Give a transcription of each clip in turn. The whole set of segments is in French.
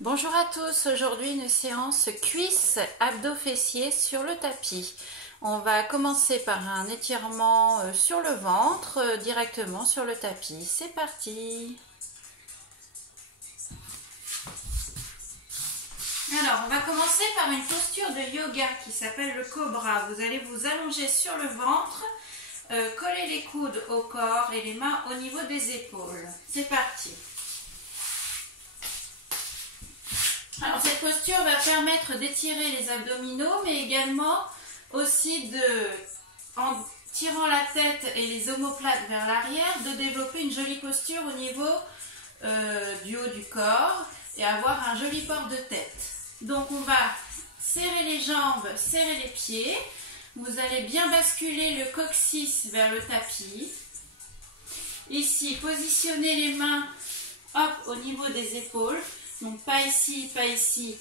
Bonjour à tous, aujourd'hui une séance cuisses, abdos, fessiers sur le tapis. On va commencer par un étirement sur le ventre, directement sur le tapis. C'est parti. Alors, on va commencer par une posture de yoga qui s'appelle le cobra. Vous allez vous allonger sur le ventre, coller les coudes au corps et les mains au niveau des épaules. C'est parti. Alors cette posture va permettre d'étirer les abdominaux, mais également aussi en tirant la tête et les omoplates vers l'arrière, de développer une jolie posture au niveau du haut du corps et avoir un joli port de tête. Donc on va serrer les jambes, serrer les pieds. Vous allez bien basculer le coccyx vers le tapis. Ici, positionnez les mains au niveau des épaules. Donc pas ici,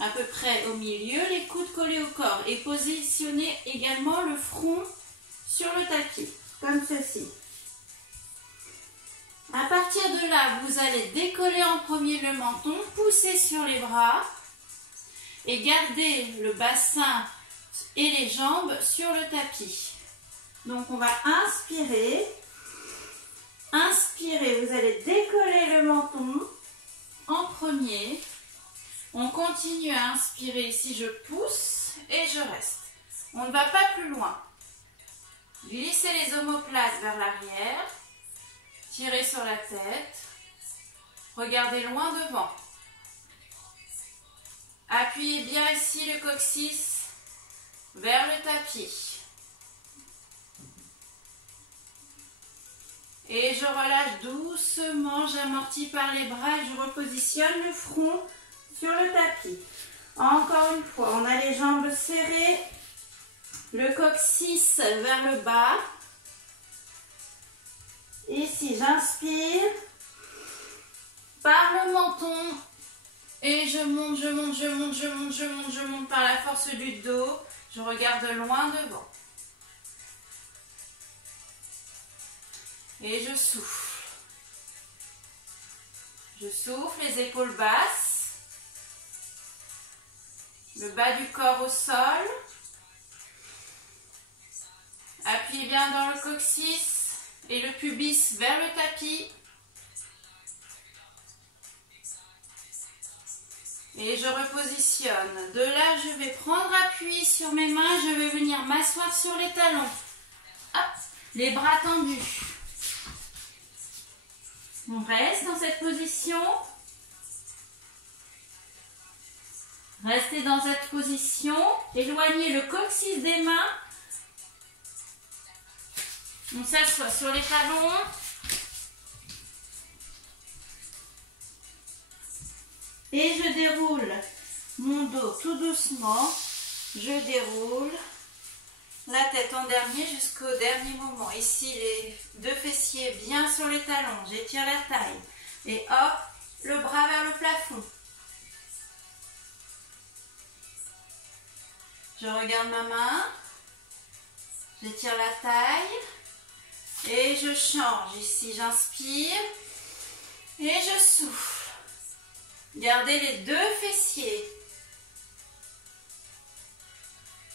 à peu près au milieu, les coudes collés au corps. Et positionnez également le front sur le tapis, comme ceci. À partir de là, vous allez décoller en premier le menton, pousser sur les bras et garder le bassin et les jambes sur le tapis. Donc on va inspirer. Inspirez, vous allez décoller le menton en premier. On continue à inspirer. Ici, je pousse et je reste. On ne va pas plus loin. Glissez les omoplates vers l'arrière. Tirez sur la tête. Regardez loin devant. Appuyez bien ici le coccyx vers le tapis. Et je relâche doucement, j'amortis par les bras et je repositionne le front sur le tapis. Encore une fois, on a les jambes serrées, le coccyx vers le bas. Ici, j'inspire par le menton et je monte, je monte par la force du dos. Je regarde loin devant. Et je souffle. Je souffle, les épaules basses. Le bas du corps au sol. Appuyez bien dans le coccyx et le pubis vers le tapis. Et je repositionne. De là, je vais prendre appui sur mes mains. Je vais venir m'asseoir sur les talons. Hop, les bras tendus. On reste dans cette position. Restez dans cette position. Éloignez le coccyx des mains. On s'assoit sur les talons. Et je déroule mon dos tout doucement. Je déroule la tête en dernier jusqu'au dernier moment. Ici, les deux fessiers bien sur les talons. J'étire la taille. Et hop, le bras vers le plafond. Je regarde ma main. J'étire la taille. Et je change. Ici, j'inspire. Et je souffle. Gardez les deux fessiers.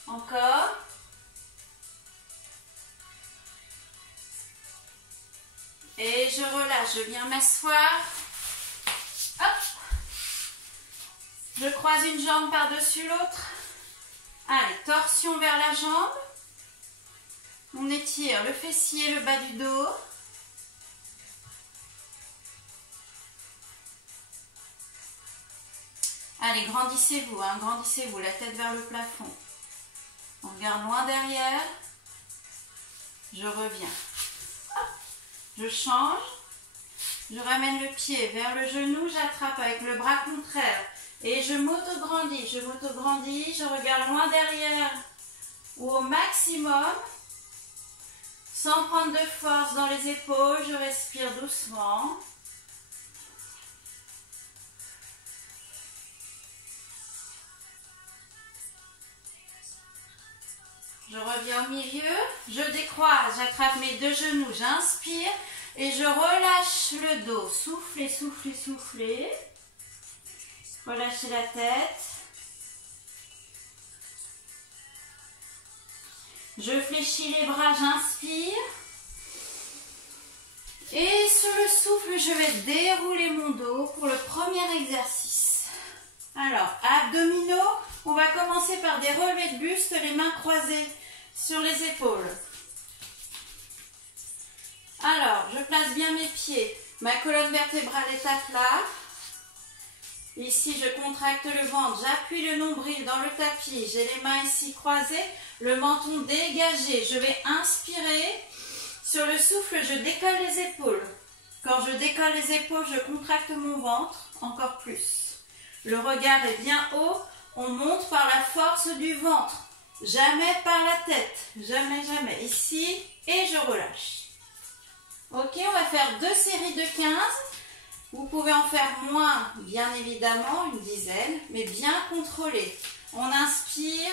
Encore. Et je relâche, je viens m'asseoir. Hop. Je croise une jambe par-dessus l'autre. Allez, torsion vers la jambe. On étire le fessier, le bas du dos. Allez, grandissez-vous, grandissez-vous, la tête vers le plafond. On regarde loin derrière. Je reviens. Je change, je ramène le pied vers le genou, j'attrape avec le bras contraire et je m'auto-grandis, je regarde loin derrière ou au maximum, sans prendre de force dans les épaules, je respire doucement. Je reviens au milieu, je décroise, j'attrape mes deux genoux, j'inspire et je relâche le dos. Soufflez, soufflez, soufflez. Relâchez la tête. Je fléchis les bras, j'inspire. Et sur le souffle, je vais dérouler mon dos pour le premier exercice. Alors, abdominaux, on va commencer par des relevés de buste, les mains croisées sur les épaules. Alors, je place bien mes pieds. Ma colonne vertébrale est à plat. Ici, je contracte le ventre, j'appuie le nombril dans le tapis. J'ai les mains ici croisées, le menton dégagé. Je vais inspirer. Sur le souffle, je décolle les épaules. Quand je décolle les épaules, je contracte mon ventre encore plus. Le regard est bien haut. On monte par la force du ventre. Jamais par la tête. Jamais, jamais. Ici, et je relâche. Ok, on va faire 2 séries de 15. Vous pouvez en faire moins, bien évidemment, une dizaine, mais bien contrôlé. On inspire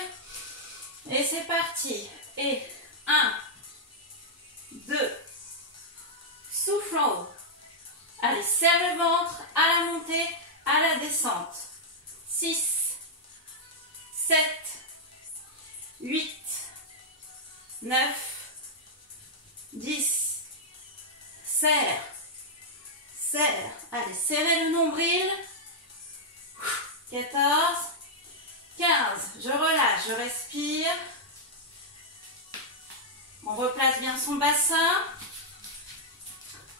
et c'est parti. Et 1, 2, souffle en haut. Allez, serre le ventre à la montée, à la descente. 6, 7, 8, 9, 10. Serre. Serre. Allez, serrez le nombril. 14, 15. Je relâche, je respire. On replace bien son bassin.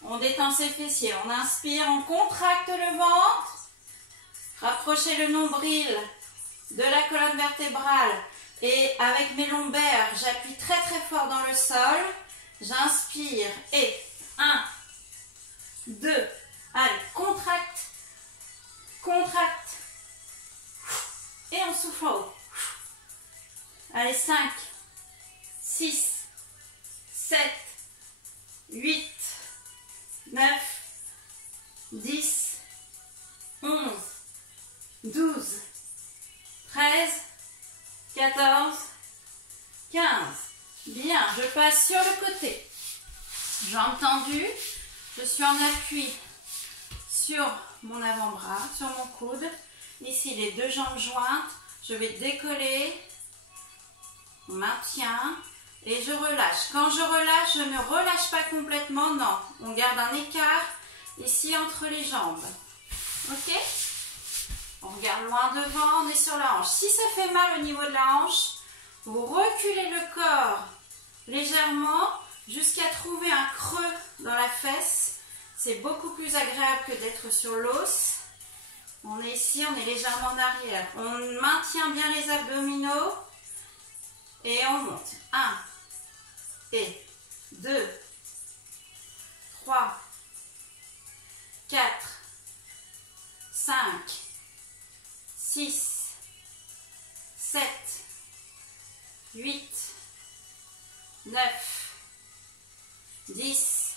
On détend ses fessiers. On inspire, on contracte le ventre. Rapprochez le nombril de la colonne vertébrale. Et avec mes lombaires, j'appuie très très fort dans le sol. J'inspire et 1, 2, allez, contracte, contracte, et on souffle en haut. Allez, 5, 6, 7, 8, 9, 10, 11, 12, 13, 14, 15. Bien, je passe sur le côté. Jambes tendues, je suis en appui sur mon avant-bras, sur mon coude. Ici, les 2 jambes jointes. Je vais décoller, on maintient et je relâche. Quand je relâche, je ne relâche pas complètement, non. On garde un écart ici entre les jambes. Ok? On regarde loin devant, on est sur la hanche. Si ça fait mal au niveau de la hanche, vous reculez le corps légèrement jusqu'à trouver un creux dans la fesse. C'est beaucoup plus agréable que d'être sur l'os. On est ici, on est légèrement en arrière. On maintient bien les abdominaux et on monte. 1 et 2, 3, 4, 5, 6, 7, 8, 9, 10,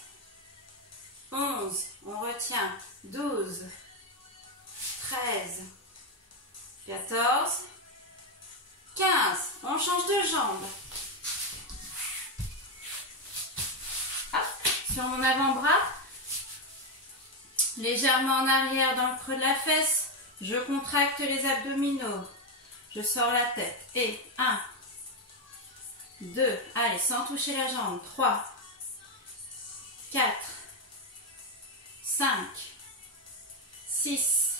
11, on retient, 12, 13, 14, 15. On change de jambe. Hop, sur mon avant-bras, légèrement en arrière dans le creux de la fesse, je contracte les abdominaux. Je sors la tête. Et 1, 2, allez, sans toucher la jambe. 3, 4, 5, 6,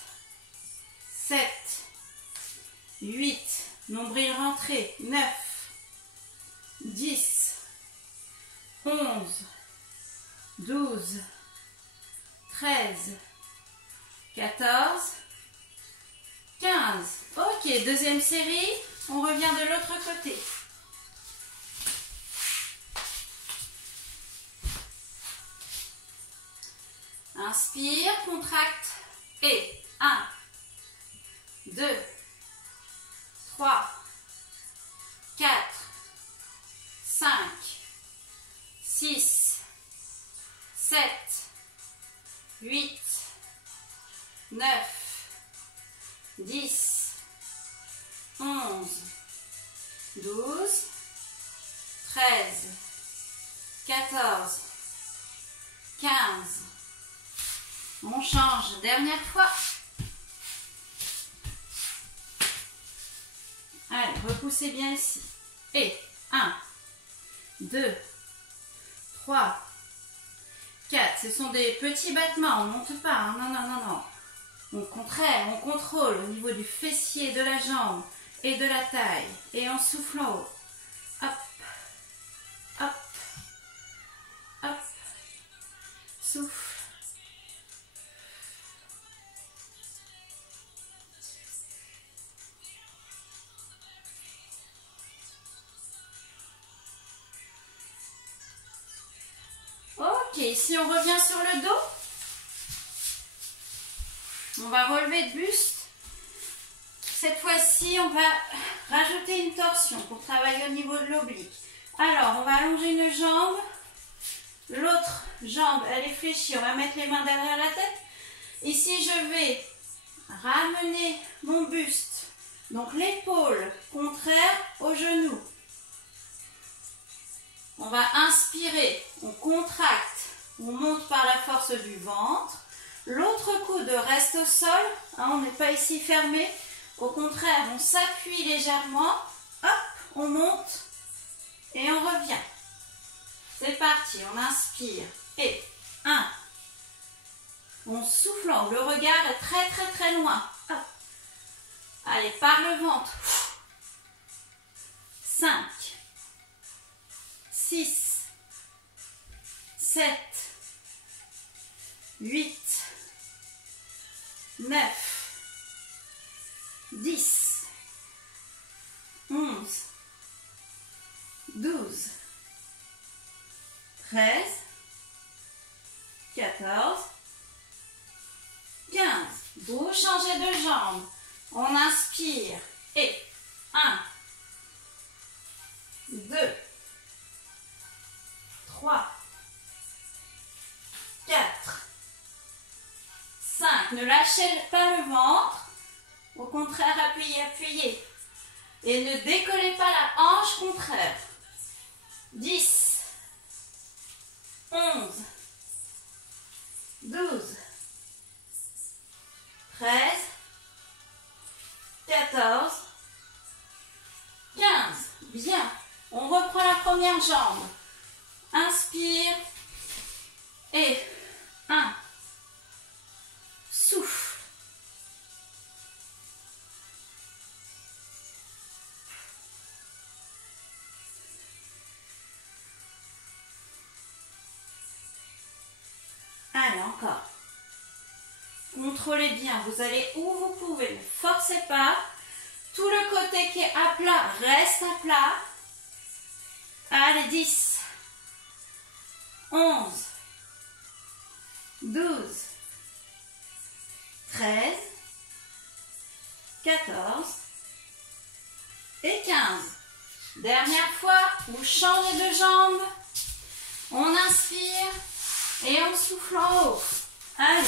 7, 8, nombril rentré, 9, 10, 11, 12, 13, 14, 15. Ok, deuxième série, on revient de l'autre côté. Inspire, contracte et 1, 2, 3, 4, 5, 6, 7, 8, 9, 10, 11, 12, 13, 14, 15. On change, dernière fois. repoussez bien ici. Et 1, 2, 3, 4. Ce sont des petits battements, on ne monte pas. Hein. Non, non, non, non. Au contraire, on contrôle au niveau du fessier, de la jambe et de la taille. Et on souffle en haut. Hop, hop, hop. Souffle. Ok, si on revient sur le dos, on va relever le buste. Cette fois-ci, on va rajouter une torsion pour travailler au niveau de l'oblique. Alors, on va allonger une jambe. L'autre jambe, elle est fléchie. On va mettre les mains derrière la tête. Ici, je vais ramener mon buste. Donc, l'épaule contraire au genou. On va inspirer, on contracte, on monte par la force du ventre. L'autre coude reste au sol, hein, on n'est pas ici fermé. Au contraire, on s'appuie légèrement, hop, on monte et on revient. C'est parti, on inspire. Et 1. On souffle, le regard est très très très loin. Hop. Allez, par le ventre. 5. 6, 7, 8, 9, 10, 11, 12, 13, 14, 15. Vous changez de jambe. On inspire. Et 1, 2, 3, 4, 5. Ne lâchez pas le ventre. Au contraire, appuyez, appuyez. Et ne décollez pas la hanche contraire. 10, 11, 12, 13, 14, 15. Bien. On reprend la première jambe. Inspire. Et 1. Souffle. Allez, encore. Contrôlez bien. Vous allez où vous pouvez. Ne forcez pas. Tout le côté qui est à plat reste à plat. Allez, 10, 11, 12, 13, 14 et 15. Dernière fois, vous changez de jambe. On inspire et on souffle en haut. Allez.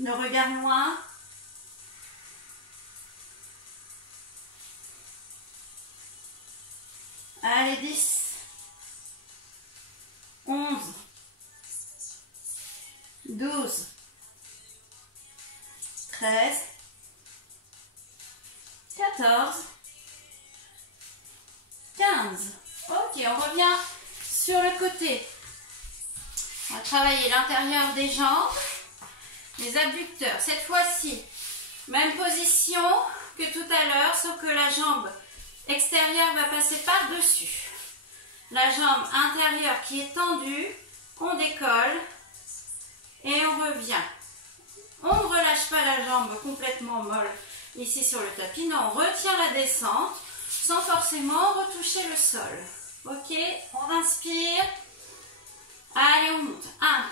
Le regard loin. Allez, 10, 11, 12, 13, 14, 15. Ok, on revient sur le côté. On va travailler l'intérieur des jambes. Les abducteurs, cette fois-ci, même position que tout à l'heure, sauf que la jambe extérieure va passer par-dessus. La jambe intérieure qui est tendue, on décolle et on revient. On ne relâche pas la jambe complètement molle ici sur le tapis, non, on retient la descente sans forcément retoucher le sol. Ok, on inspire. Allez, on monte. 1,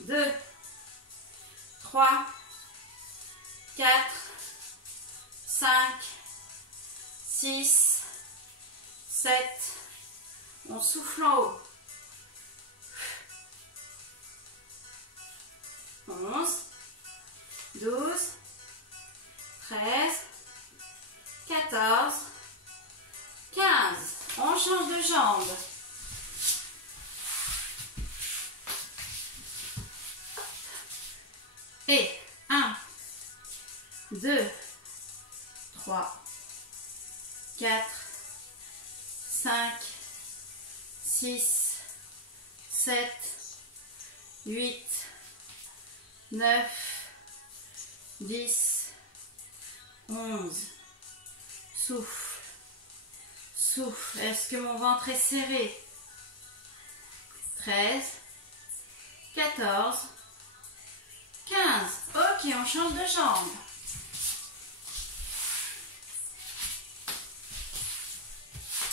2, 3, 4, 5, 6, 7. On souffle en haut. Et 1, 2, 3, 4, 5, 6, 7, 8, 9, 10, 11. Souffle, souffle. Est-ce que mon ventre est serré? 13, 14, 15. Ok, on change de jambe.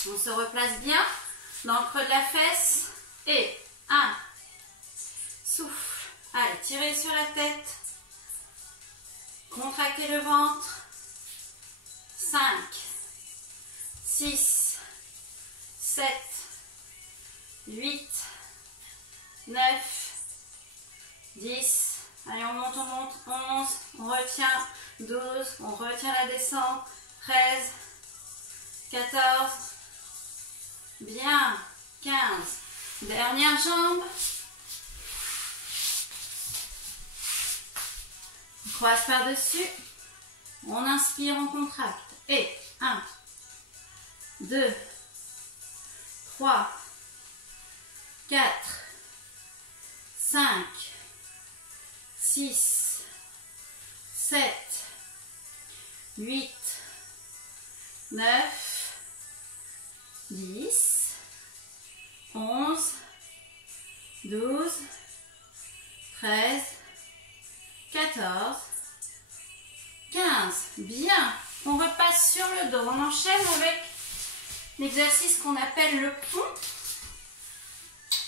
On se replace bien dans le creux de la fesse. Et 1. Souffle. Allez, tirez sur la tête. Contractez le ventre. 5, 6, 7, 8, 9, 10. Allez, on monte, 11, on retient, 12, on retient la descente, 13, 14, bien, 15. Dernière jambe. On croise par-dessus. On inspire, on contracte. Et 1, 2, 3, 4, 5, 6, 7, 8, 9, 10, 11, 12, 13, 14, 15. Bien. On repasse sur le dos. On enchaîne avec l'exercice qu'on appelle le pont.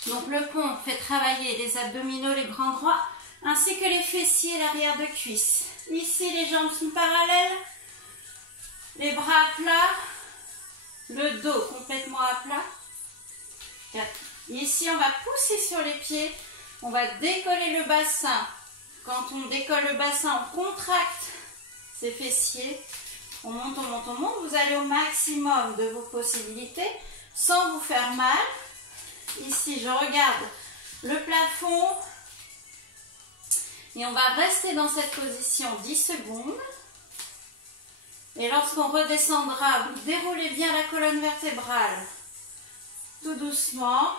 Donc le pont fait travailler les abdominaux, les grands droits, ainsi que les fessiers et l'arrière de cuisse. Ici, les jambes sont parallèles, les bras à plat, le dos complètement à plat. Ici, on va pousser sur les pieds, on va décoller le bassin. Quand on décolle le bassin, on contracte ses fessiers. On monte, on monte, on monte. Vous allez au maximum de vos possibilités sans vous faire mal. Ici, je regarde le plafond et on va rester dans cette position 10 secondes. Et lorsqu'on redescendra, vous déroulez bien la colonne vertébrale tout doucement,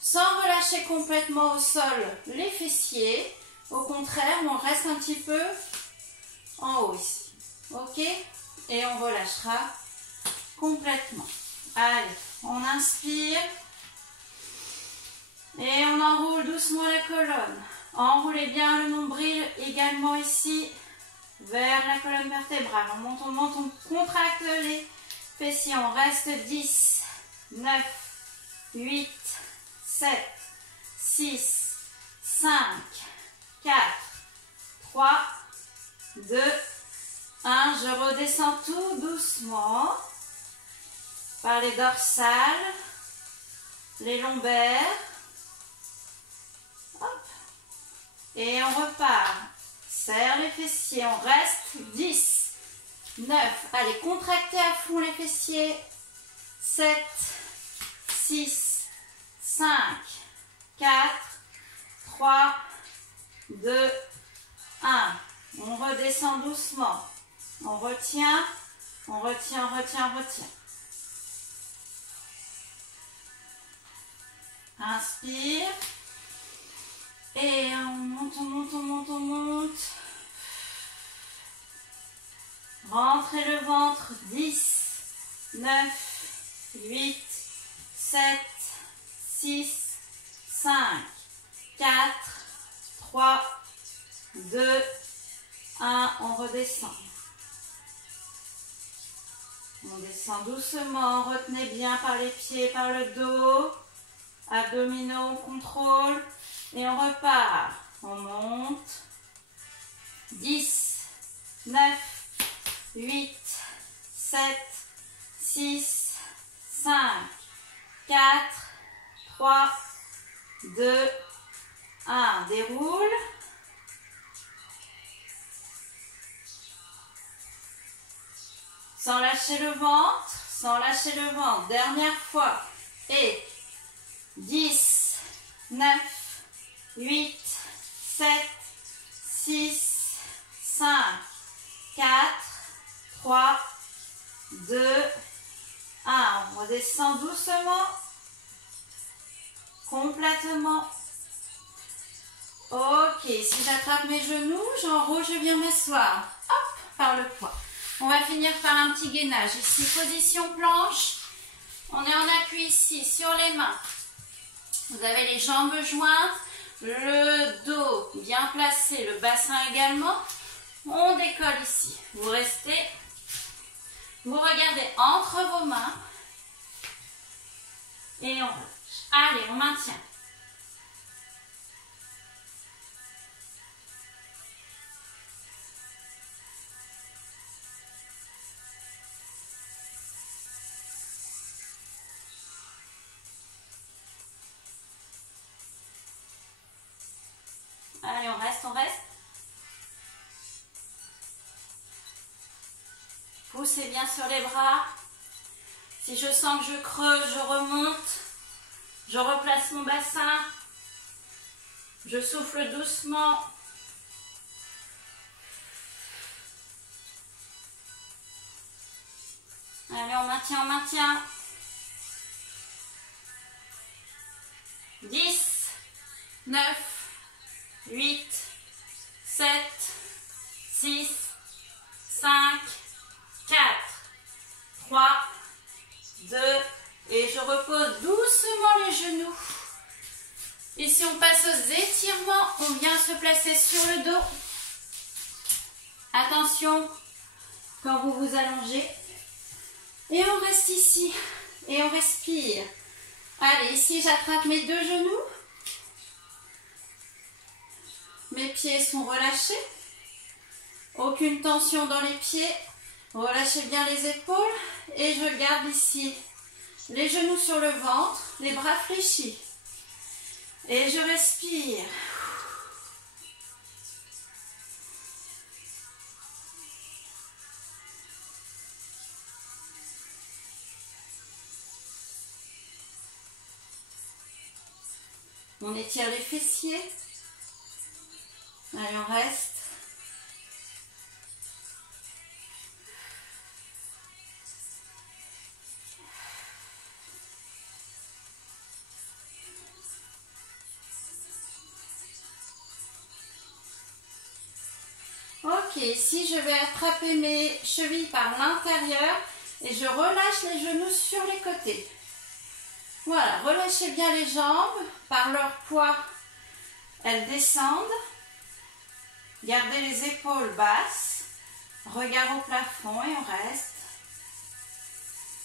sans relâcher complètement au sol les fessiers. Au contraire, on reste un petit peu en haut ici. Ok? Et on relâchera complètement. Allez, on inspire. Et on enroule doucement la colonne. Enroulez bien le nombril également ici vers la colonne vertébrale. On monte, on contracte les fessiers. On reste 10, 9, 8, 7, 6, 5, 4, 3, 2, 1. Je redescends tout doucement par les dorsales, les lombaires. Hop. Et on repart. Serre les fessiers. On reste 10, 9. Allez, contractez à fond les fessiers. 7, 6, 5, 4, 3, 2, 1. On redescend doucement. On retient, on retient, on retient, on retient. Inspire. Et on monte, on monte, on monte, on monte. Rentrez le ventre. 10, 9, 8, 7, 6, 5, 4, 3, 2, 1. On redescend. On descend doucement. Retenez bien par les pieds, par le dos. Abdominaux, on contrôle. Et on repart. On monte. 10, 9, 8, 7, 6, 5, 4, 3, 2, 1. Déroule. Sans lâcher le ventre. Sans lâcher le ventre. Dernière fois. Et 10, 9, 8, 7, complètement. Ok, si j'attrape mes genoux, j'enroule, je viens m'asseoir. Hop, par le poids. On va finir par un petit gainage. Ici, position planche. On est en appui ici, sur les mains. Vous avez les jambes jointes, le dos bien placé, le bassin également. On décolle ici. Vous restez, vous regardez entre vos mains. Et on relâche. Allez, on maintient. Allez, on reste, on reste. Poussez bien sur les bras. Si je sens que je creuse, je remonte. Je replace mon bassin. Je souffle doucement. Allez, on maintient, on maintient. 10, 9, 8, 7, 6, 5, 4, 3, 2, et je repose doucement les genoux. Et si on passe aux étirements, on vient se placer sur le dos. Attention quand vous vous allongez. Et on reste ici. Et on respire. Allez, ici j'attrape mes deux genoux. Mes pieds sont relâchés. Aucune tension dans les pieds. Relâchez bien les épaules. Et je garde ici les genoux sur le ventre, les bras fléchis. Et je respire. On étire les fessiers. Allez, on reste. Ok, ici je vais attraper mes chevilles par l'intérieur et je relâche les genoux sur les côtés. Voilà, relâchez bien les jambes, par leur poids, elles descendent. Gardez les épaules basses, regard au plafond et on reste.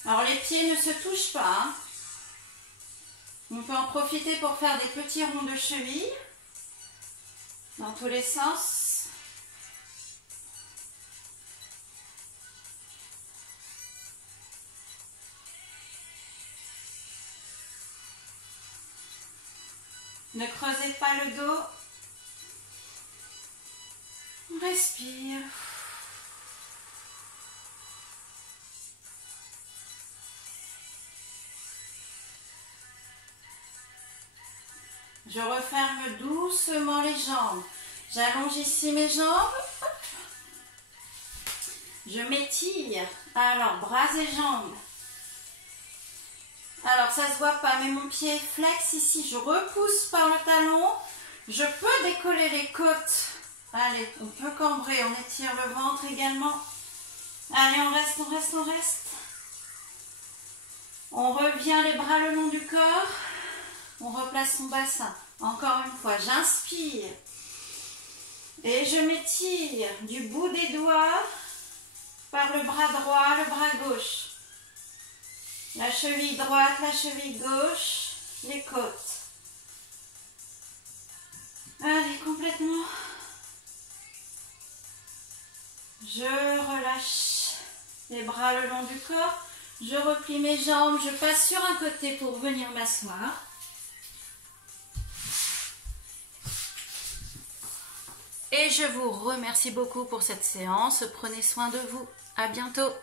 Alors les pieds ne se touchent pas, hein. On peut en profiter pour faire des petits ronds de cheville dans tous les sens. Ne creusez pas le dos. On respire. Je referme doucement les jambes. J'allonge ici mes jambes. Je m'étire. Alors, bras et jambes. Alors, ça se voit pas, mais mon pied flex ici. Je repousse par le talon. Je peux décoller les côtes. Allez, on peut cambrer. On étire le ventre également. Allez, on reste, on reste, on reste. On revient les bras le long du corps. On replace son bassin. Encore une fois, j'inspire. Et je m'étire du bout des doigts par le bras droit, le bras gauche. La cheville droite, la cheville gauche, les côtes. Allez, complètement. Je relâche les bras le long du corps. Je replie mes jambes, je passe sur un côté pour venir m'asseoir. Et je vous remercie beaucoup pour cette séance. Prenez soin de vous. À bientôt.